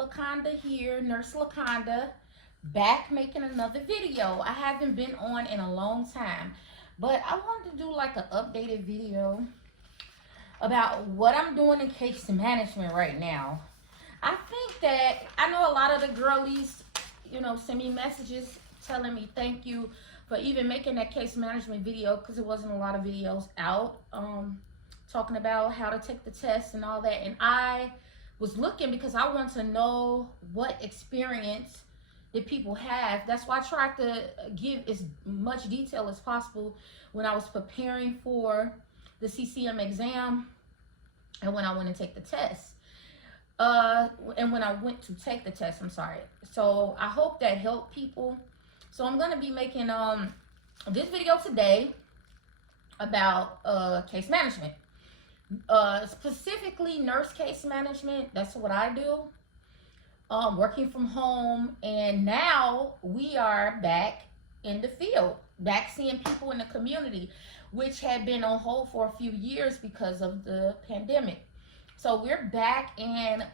Laconda here, Nurse Laconda, back making another video. I haven't been on in a long time, but I wanted to do like an updated video about what I'm doing in case management right now. I think that I know a lot of the girlies, send me messages telling me thank you for even making that case management video because there wasn't a lot of videos out talking about how to take the test and all that. And I was looking because I want to know what experience that people have. That's why I tried to give as much detail as possible when I was preparing for the CCM exam and when I went to take the test. And when I went to take the test, I'm sorry. So I hope that helped people. So I'm going to be making this video today about case management. Specifically nurse case management. That's what I do. Working from home, and now we are back in the field, back seeing people in the community, which had been on hold for a few years because of the pandemic. So we're back, and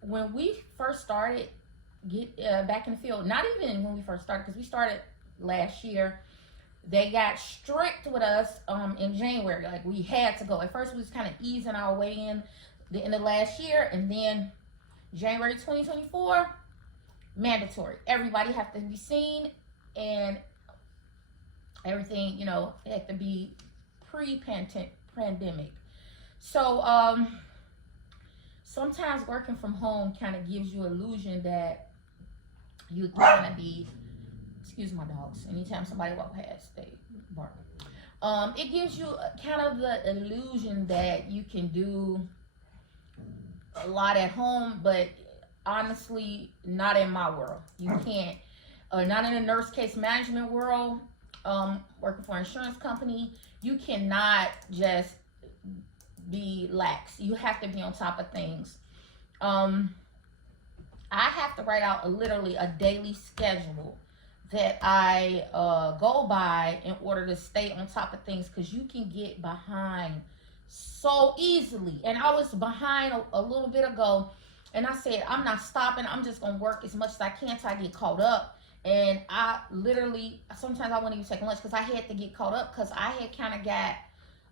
when we first started back in the field, not even when we first started, because we started last year, they got strict with us in January. Like, we had to go. At first we was kind of easing our way in the end of last year, and then January 2024, mandatory. Everybody have to be seen, and everything, had to be pre-pandemic. So sometimes working from home kind of gives you illusion that you're gonna be, excuse my dogs, anytime somebody walk past, they bark. It gives you kind of the illusion that you can do a lot at home, but honestly, not in my world. You can't. Not in the nurse case management world. Working for an insurance company, you cannot just be lax. You have to be on top of things. I have to write out literally a daily schedule that I go by in order to stay on top of things, because you can get behind so easily. And I was behind a little bit ago, and I said, I'm not stopping. I'm just gonna work as much as I can until I get caught up. And I literally, sometimes I wouldn't even take lunch because I had to get caught up, because I had kind of got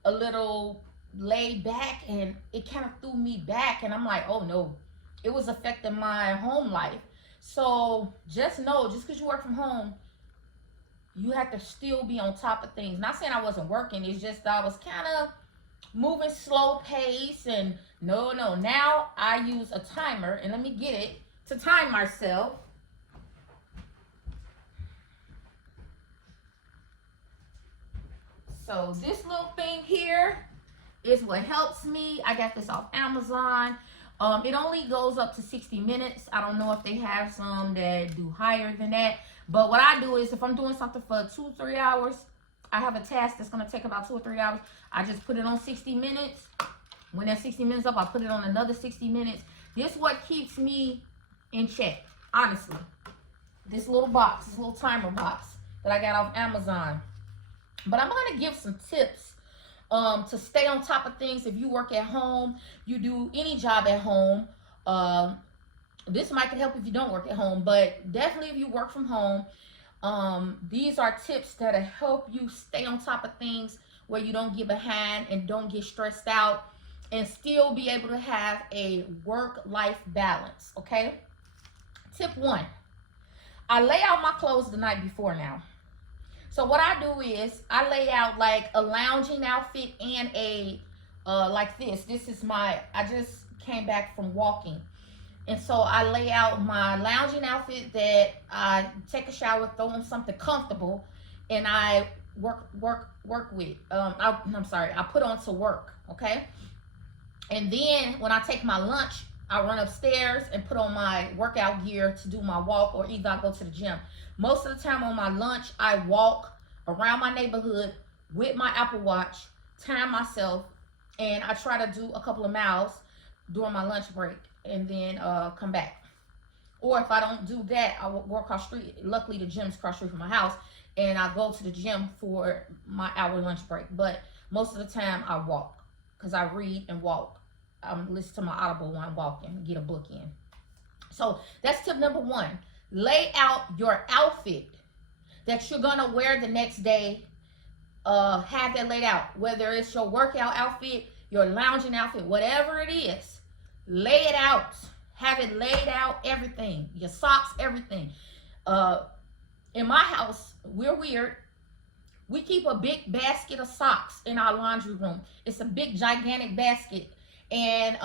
a little laid back, and it kind of threw me back. And I'm like, oh no, it was affecting my home life. So just know, just because you work from home, you have to still be on top of things. Not saying I wasn't working, it's just I was kind of moving slow pace. And no, now I use a timer, and let me get it to time myself. So this little thing here is what helps me. I got this off Amazon. It only goes up to 60 minutes. I don't know if they have some that do higher than that, but what I do is if I'm doing something for 2-3 hours, I have a task that's going to take about 2 or 3 hours, I just put it on 60 minutes. When that 60 minutes up, I put it on another 60 minutes. This is what keeps me in check, honestly. This little box, this little timer box that I got off Amazon. But I'm going to give some tips to stay on top of things. If you work at home, you do any job at home, this might help if you don't work at home, but definitely if you work from home, these are tips that help you stay on top of things where you don't get behind and don't get stressed out, and still be able to have a work-life balance, okay? Tip 1, I lay out my clothes the night before now. So what I do is I lay out like a lounging outfit and a, like this. This is I just came back from walking. And so I lay out my lounging outfit that I take a shower, throw on something comfortable, and I work with. I put on to work, okay? And then when I take my lunch, I run upstairs and put on my workout gear to do my walk, or either I go to the gym. Most of the time on my lunch, I walk around my neighborhood with my Apple Watch, time myself, and I try to do a couple of miles during my lunch break, and then come back. Or if I don't do that, I will walk across the street. Luckily, the gym's across the street from my house, and I go to the gym for my hour lunch break. But most of the time, I walk because I read and walk. Listen to my Audible while I'm walking, get a book in. So that's tip number one. Lay out your outfit that you're gonna wear the next day. Have that laid out. Whether it's your workout outfit, your lounging outfit, whatever it is, lay it out. Have it laid out, everything. Your socks, everything. In my house, we're weird. We keep a big basket of socks in our laundry room. It's a big, gigantic basket. And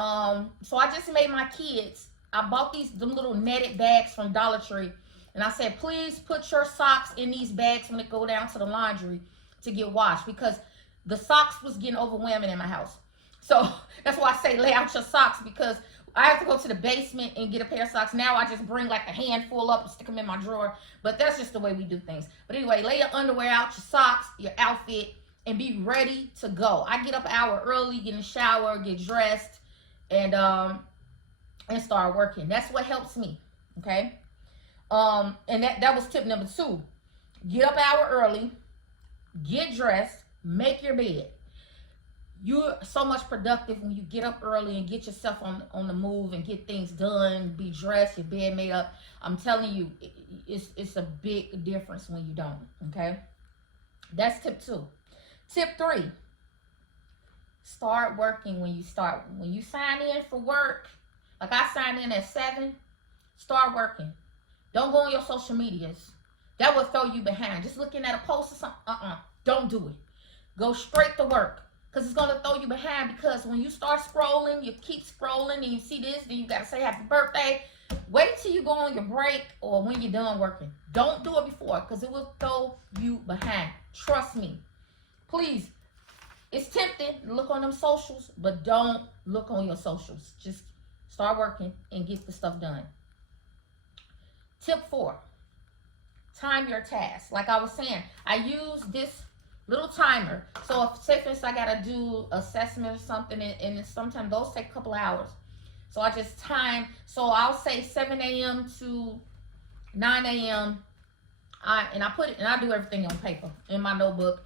so I just made my kids, I bought them little netted bags from Dollar Tree. And I said, please put your socks in these bags when they go down to the laundry to get washed, because the socks was getting overwhelming in my house. So that's why I say lay out your socks, because I have to go to the basement and get a pair of socks. Now I just bring like a handful up and stick them in my drawer. But that's just the way we do things. But anyway, lay your underwear out, your socks, your outfit, and be ready to go. I get up an hour early, get in the shower, get dressed, and start working. That's what helps me. Okay. And that was tip number 2. Get up an hour early, get dressed, make your bed. You're so much productive when you get up early and get yourself on the move and get things done, be dressed, your bed made up. I'm telling you, it's a big difference when you don't, okay? That's tip 2. Tip 3, start working when you start. When you sign in for work, like I signed in at 7, start working. Don't go on your social medias. That will throw you behind. Just looking at a post or something, don't do it. Go straight to work. Because it's going to throw you behind, because when you start scrolling, you keep scrolling and you see this, then you got to say happy birthday. Wait till you go on your break or when you're done working. Don't do it before, because it will throw you behind. Trust me. Please. It's tempting to look on them socials, but don't look on your socials. Just start working and get the stuff done. Tip 4. Time your tasks. Like I was saying, I use this little timer. So if, say for instance, I gotta do assessment or something, and sometimes those take a couple hours. So I just time. So I'll say 7 a.m. to 9 a.m. And I do everything on paper in my notebook.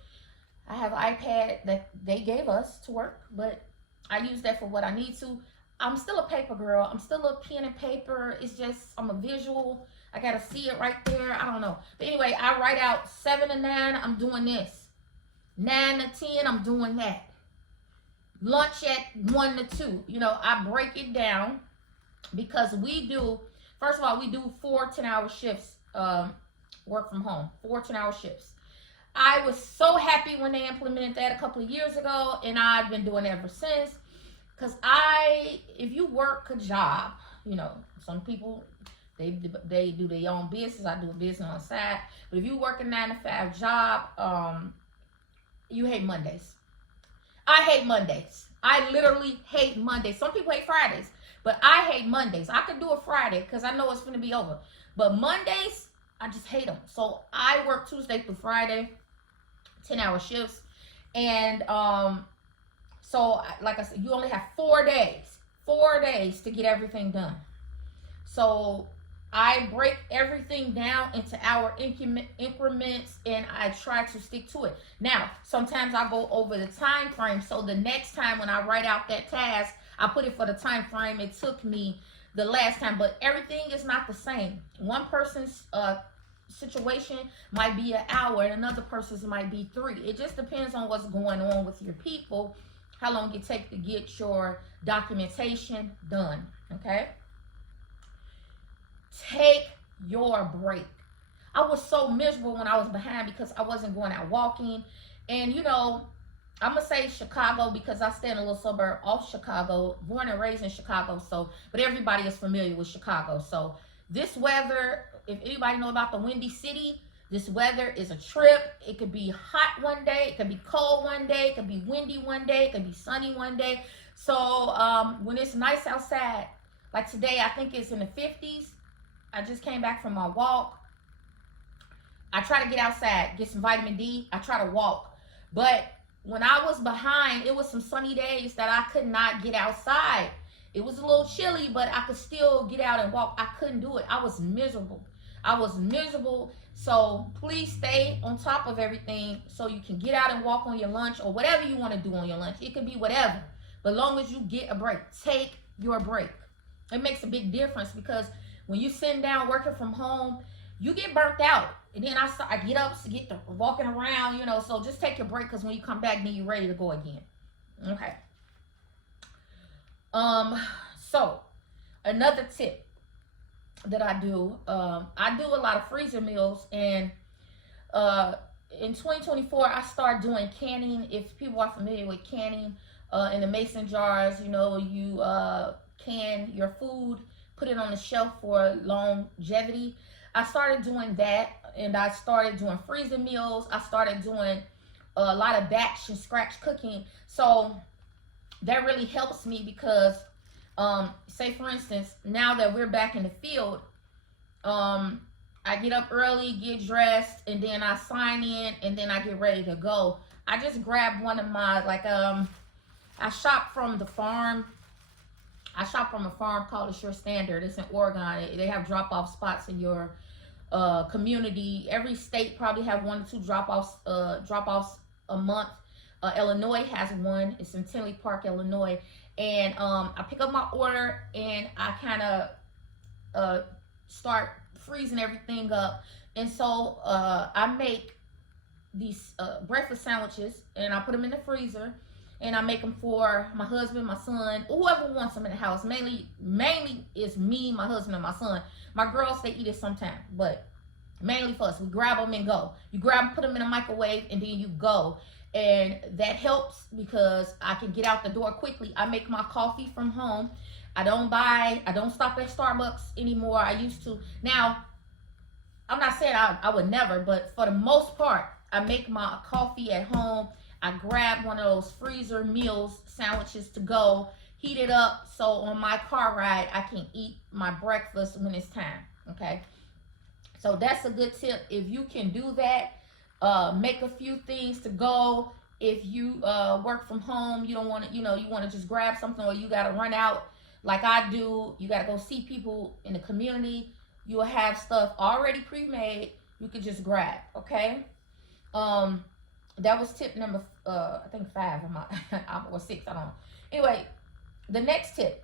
I have an iPad that they gave us to work, but I use that for what I need to. I'm still a paper girl. I'm still a pen and paper. It's just, I'm a visual. I gotta see it right there. I don't know. But anyway, I write out 7 to 9, I'm doing this. 9 to 10, I'm doing that. Lunch at 1 to 2. You know, I break it down, because we do, first of all, we do 4 10-hour shifts, work from home. 4 10-hour shifts. I was so happy when they implemented that a couple of years ago, and I've been doing it ever since. Because if you work a job, you know, some people, they do their own business. I do a business on the side. But if you work a 9 to 5 job, you hate Mondays. I hate Mondays. I literally hate Mondays. Some people hate Fridays, but I hate Mondays. I could do a Friday because I know it's going to be over. But Mondays, I just hate them. So I work Tuesday through Friday, 10-hour shifts. And so like I said, you only have 4 days to get everything done. So I break everything down into hour increments, and I try to stick to it. Now, sometimes I go over the time frame, so the next time when I write out that task, I put it for the time frame it took me the last time. But everything is not the same. One person's situation might be an hour, and another person's might be 3. It just depends on what's going on with your people, how long it takes to get your documentation done, okay? Take your break. I was so miserable when I was behind because I wasn't going out walking. And you know, I'm gonna say Chicago because I stay in a little suburb off Chicago, born and raised in Chicago. So, but everybody is familiar with Chicago. So this weather, if anybody know about the Windy City, this weather is a trip. It could be hot one day, it could be cold one day, it could be windy one day, it could be sunny one day. So when it's nice outside, like today, I think it's in the 50s. I just came back from my walk. I try to get outside, get some vitamin D. I try to walk. But when I was behind, it was some sunny days that I could not get outside. It was a little chilly, but I could still get out and walk. I couldn't do it. I was miserable. So please stay on top of everything so you can get out and walk on your lunch or whatever you want to do on your lunch. It could be whatever. But as long as you get a break, take your break. It makes a big difference, because when you sitting down working from home, you get burnt out. And then I get up to get the walking around, you know. So just take your break, because when you come back, then you're ready to go again. Okay. So another tip that I do a lot of freezer meals, and in 2024 I started doing canning. If people are familiar with canning, in the mason jars, you know, you can your food, put it on the shelf for longevity. I started doing that, and I started doing freezer meals. I started doing a lot of batch and scratch cooking. So that really helps me, because say for instance, now that we're back in the field, I get up early, get dressed, and then I sign in, and then I get ready to go. I just grab one of my, like, I shop from the farm. I shop from a farm called Assure Standard. It's in Oregon. They have drop-off spots in your community. Every state probably have 1 or 2 drop-offs a month. Illinois has one. It's in Tinley Park, Illinois. And I pick up my order, and I kind of start freezing everything up. And so I make these breakfast sandwiches, and I put them in the freezer, and I make them for my husband, my son, whoever wants them in the house. Mainly it's me, my husband, and my son. My girls, they eat it sometimes, but mainly for us. We grab them and go. You grab them, put them in a microwave, and then you go. And that helps, because I can get out the door quickly. I make my coffee from home. I don't stop at Starbucks anymore. I used to. Now, I'm not saying I would never, but for the most part, I make my coffee at home. I grab one of those freezer meals sandwiches to go, heat it up, so on my car ride, I can eat my breakfast when it's time, okay? So that's a good tip. If you can do that, make a few things to go. If you work from home, you don't want to, you want to just grab something, or you got to run out like I do. You got to go see people in the community. You'll have stuff already pre-made. You can just grab, okay? That was tip number, I think 5 or 6, I don't know. Anyway, the next tip.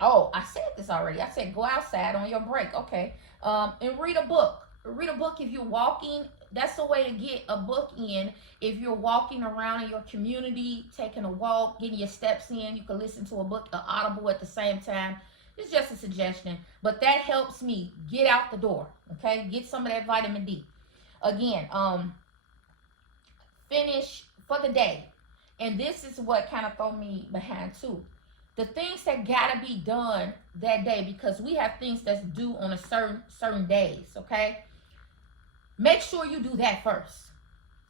Oh, I said this already. I said go outside on your break, okay? And read a book. Read a book if you're walking. That's the way to get a book in. If you're walking around in your community, taking a walk, getting your steps in, you can listen to a book, the Audible at the same time. It's just a suggestion, but that helps me get out the door, okay? Get some of that vitamin D. Again, finish for the day. And this is what kind of throw me behind too. The things that gotta be done that day, because we have things that's due on a certain days, okay? Make sure you do that first.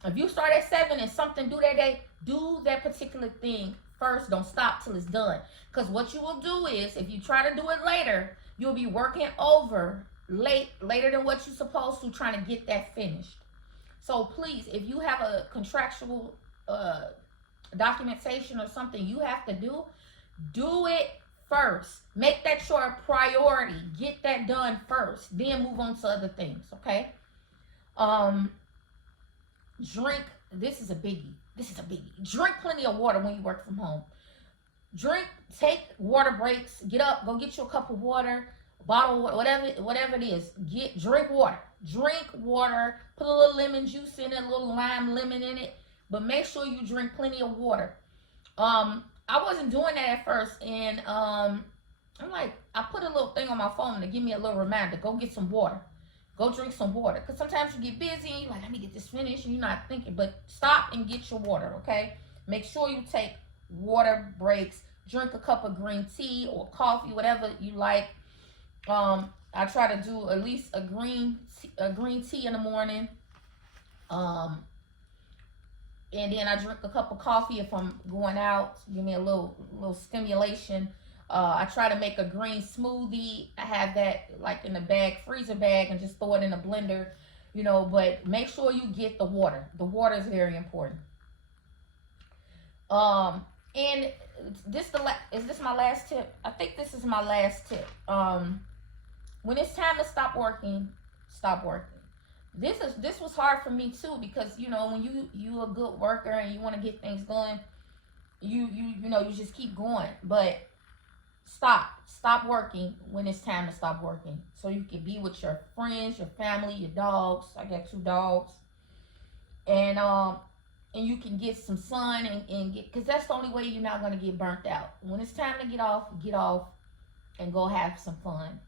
If you start at 7 and something due that day, do that particular thing first. Don't stop till it's done. Because what you will do is, if you try to do it later, you'll be working over later than what you're supposed to, trying to get that finished. So please, if you have a contractual documentation or something you have to do it first. Make that your priority. Get that done first. Then move on to other things, okay? Drink. This is a biggie. Drink plenty of water when you work from home. Take water breaks. Get up, go get you a cup of water, bottle, whatever it is. Drink water. Put a little lemon juice in it, a little lime lemon in it, but make sure you drink plenty of water. I wasn't doing that at first, and I'm like, I put a little thing on my phone to give me a little reminder. Go get some water. Go drink some water. Because sometimes you get busy and you're like, let me get this finished, and you're not thinking. But stop and get your water, okay? Make sure you take water breaks. Drink a cup of green tea or coffee, whatever you like. I try to do at least a green tea in the morning. And then I drink a cup of coffee if I'm going out. Give me a little stimulation. I try to make a green smoothie. I have that like in a freezer bag, and just throw it in a blender, but make sure you get the water. The water is very important. And is this my last tip? I think this is my last tip. When it's time to stop working, stop working. This was hard for me too, because when you a good worker and you want to get things done, you just keep going. But Stop working when it's time to stop working, so you can be with your friends, your family, your dogs. I got 2 dogs. And you can get some sun and get, because that's the only way you're not going to get burnt out. When it's time to get off and go have some fun.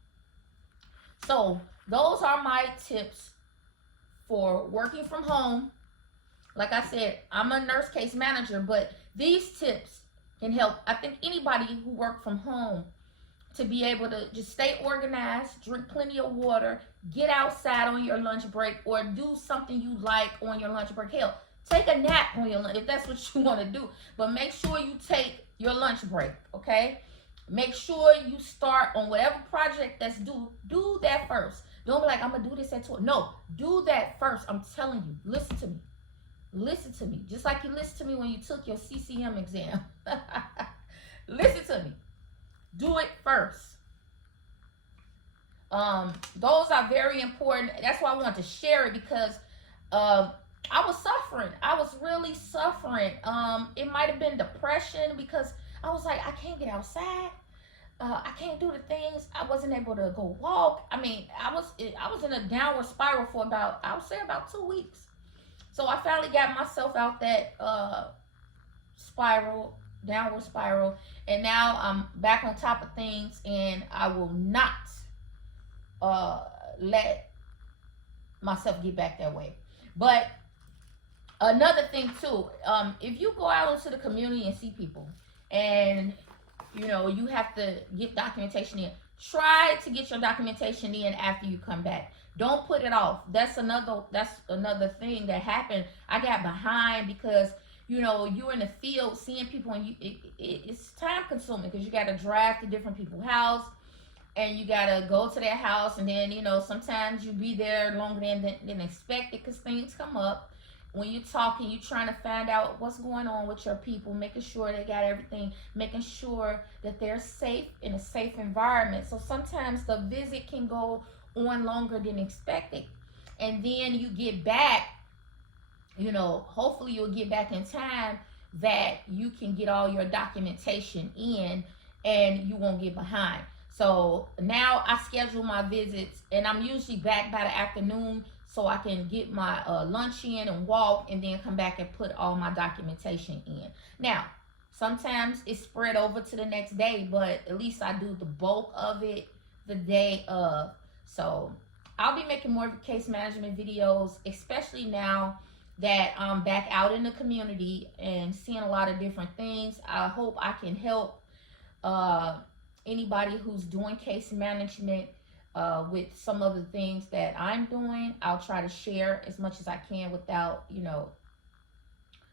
So those are my tips for working from home. Like I said, I'm a nurse case manager, but these tips can help, I think, anybody who work from home to be able to just stay organized, drink plenty of water, get outside on your lunch break, or do something you like on your lunch break. Hell, take a nap on your lunch if that's what you want to do. But make sure you take your lunch break, okay? Make sure you start on whatever project that's due. Do that first. Don't be like, I'm going to do this at 12. No, do that first. I'm telling you. Listen to me. Listen to me. Just like you listened to me when you took your CCM exam. Listen to me. Do it first. Those are very important. That's why I want to share it, because I was suffering. I was really suffering. It might have been depression, because I was like, I can't get outside. I can't do the things. I wasn't able to go walk. I mean, I was in a downward spiral for about, I would say, about 2 weeks. So I finally got myself out that downward spiral, and now I'm back on top of things, and I will not let myself get back that way. But another thing too, if you go out into the community and see people, and you have to get documentation in, try to get your documentation in after you come back. Don't put it off. That's another thing that happened. I got behind because you're in the field seeing people, and it's time consuming, because you got to drive to different people's house, and you got to go to their house, and then sometimes you be there longer than expected, because things come up. When you're talking, you're trying to find out what's going on with your people, making sure they got everything, making sure that they're safe in a safe environment. So sometimes the visit can go on longer than expected. And then you get back, hopefully you'll get back in time that you can get all your documentation in and you won't get behind. So now I schedule my visits, and I'm usually back by the afternoon, so I can get my lunch in and walk, and then come back and put all my documentation in. Now, sometimes it's spread over to the next day, but at least I do the bulk of it the day of. So I'll be making more case management videos, especially now that I'm back out in the community and seeing a lot of different things. I hope I can help anybody who's doing case management with some of the things that I'm doing. I'll try to share as much as I can without,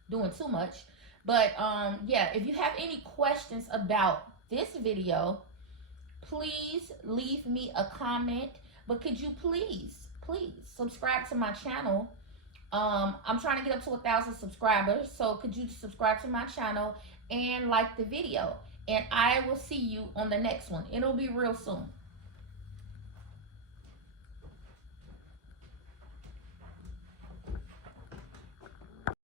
doing too much. But yeah, if you have any questions about this video, please leave me a comment. But could you please subscribe to my channel? I'm trying to get up to 1,000 subscribers. So could you subscribe to my channel and like the video? And I will see you on the next one. It'll be real soon.